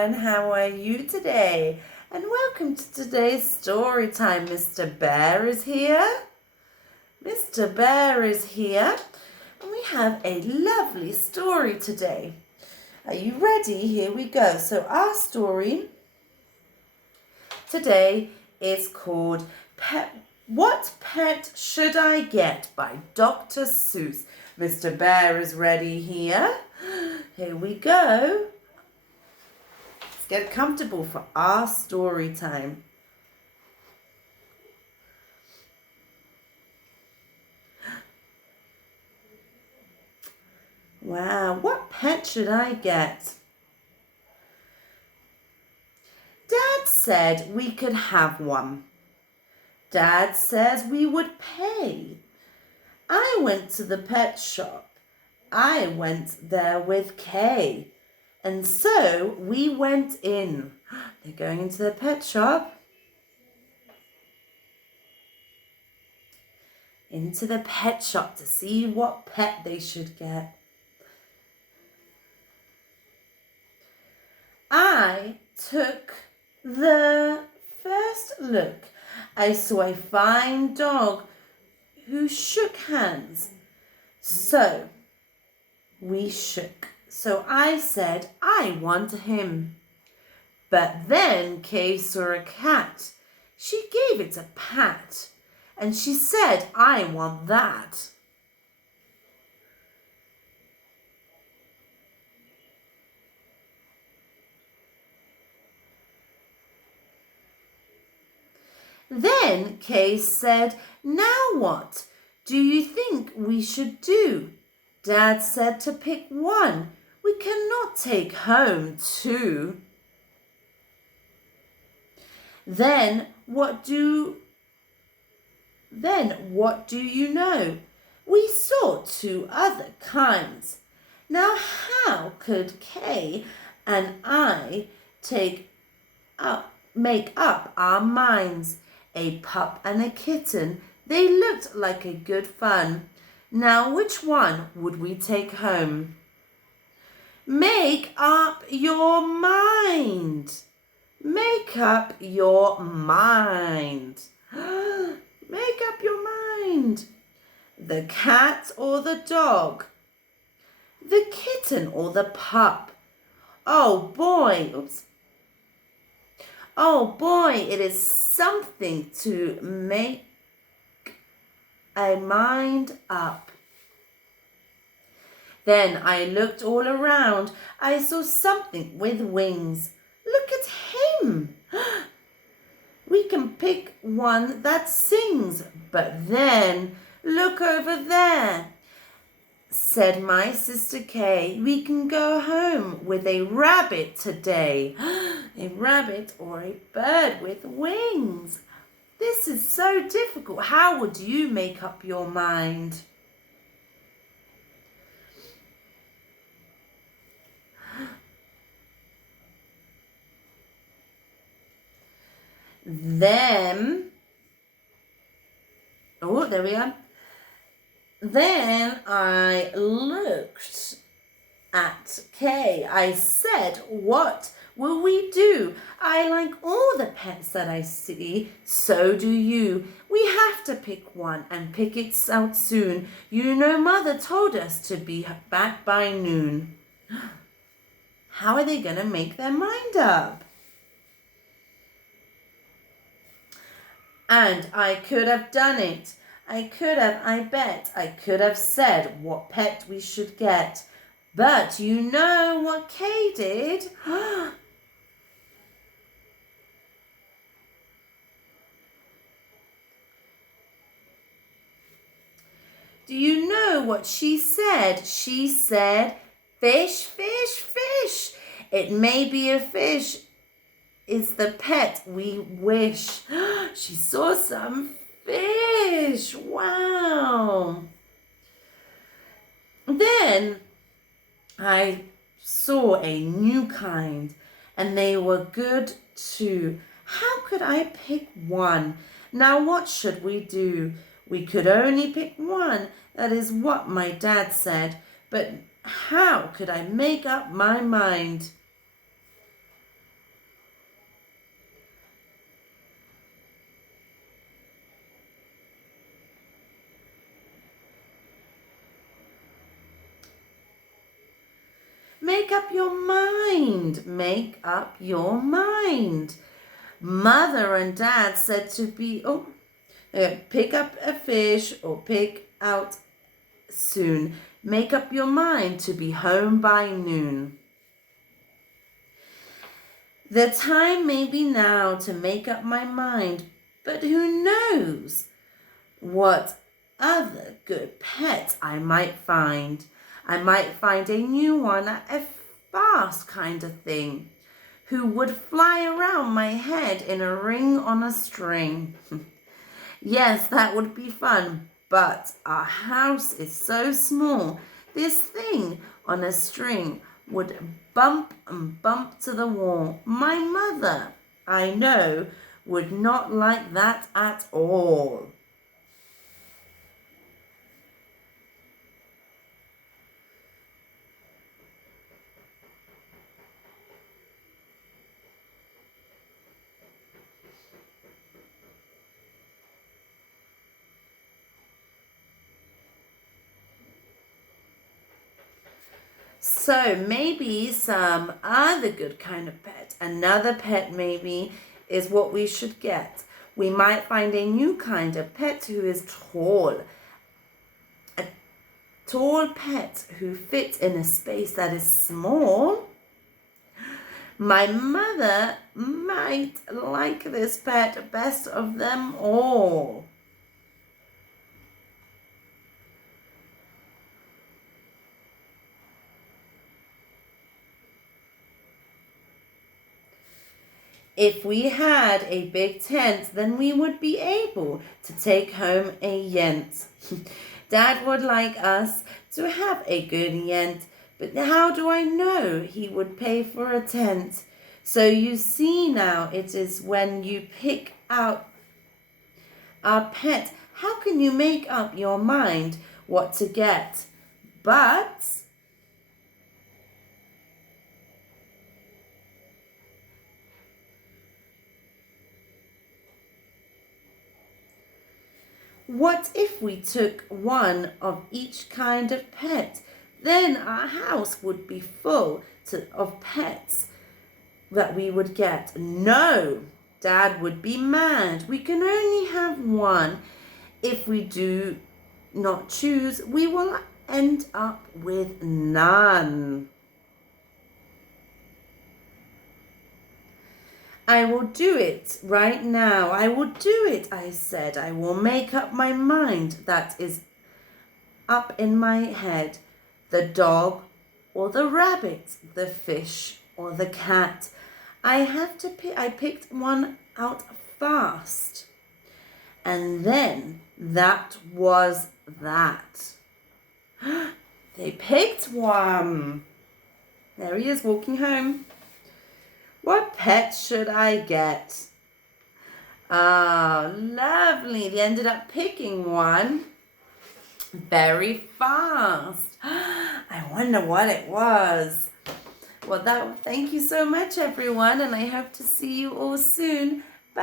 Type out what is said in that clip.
everyone, how are you today? And welcome to today's story time. Mr. Bear is here. Mr. Bear is here, and we have a lovely story today. Are you ready? Here we go. So our story today is called What Pet Should I Get by Dr. Seuss. Mr. Bear is ready here. Here we go. Let's get comfortable for our story time. Wow, what pet should I get? Dad said we could have one. Dad says we would pay. I went to the pet shop. I went there with Kay. And so we went in. They're going into the pet shop. Into the pet shop to see what pet they should get. I took the first look. I saw a fine dog who shook hands. So we shook. So I said, I want him. But then Kay saw a cat. She gave it a pat. And she said, I want that. Then Kay said, now what do you think we should do? Dad said to pick one. We cannot take home two. Then what do you know? We saw two other kinds. Now how could Kay and I make up our minds? A pup and a kitten, they looked like a good fun. Now which one would we take home? Make up your mind. Make up your mind. Make up your mind. The cat or the dog? The kitten or the pup? Oh boy, oops. Oh boy, it is something to make a mind up. Then I looked all around. I saw something with wings. Look at him. We can pick one that sings. But then, look over there, said my sister Kay. We can go home with a rabbit today. A rabbit or a bird with wings. This is so difficult. How would you make up your mind? Then, oh, there we are. Then I looked at Kay. I said, what will we do? I like all the pets that I see. So do you. We have to pick one and pick it out soon. You know, Mother told us to be back by noon. How are they going to make their mind up? And I could have done it. I bet I could have said what pet we should get. But you know what Kay did? Do you know what she said? She said, fish, fish, fish. It may be a fish. Is the pet we wish. She saw some fish. Wow. Then I saw a new kind, and they were good too. How could I pick one? Now what should we do? We could only pick one. That is what my dad said. But how could I make up my mind? Make up your mind. Make up your mind. Mother and Dad said to pick up a fish or pick out soon. Make up your mind to be home by noon. The time may be now to make up my mind, but who knows what other good pet I might find. I might find a new one, a fast kind of thing, who would fly around my head in a ring on a string. Yes, that would be fun, but our house is so small, this thing on a string would bump and bump to the wall. My mother, I know, would not like that at all. So maybe some other good kind of pet, another pet maybe is what we should get. We might find a new kind of pet who is tall. A tall pet who fits in a space that is small. My mother might like this pet best of them all. If we had a big tent, then we would be able to take home a yent. Dad would like us to have a good yent, but how do I know he would pay for a tent? So you see now, it is when you pick out a pet, how can you make up your mind what to get? But what if we took one of each kind of pet? Then our house would be full of pets that we would get. No, Dad would be mad. We can only have one. If we do not choose, we will end up with none. I will do it right now. I will do it, I said. I will make up my mind. That is up in my head. The dog or the rabbit, the fish or the cat. I picked one out fast. And then that was that. They picked one. There he is walking home. What pet should I get? Ah, lovely. They ended up picking one very fast. I wonder what it was. Well, thank you so much, everyone, and I hope to see you all soon.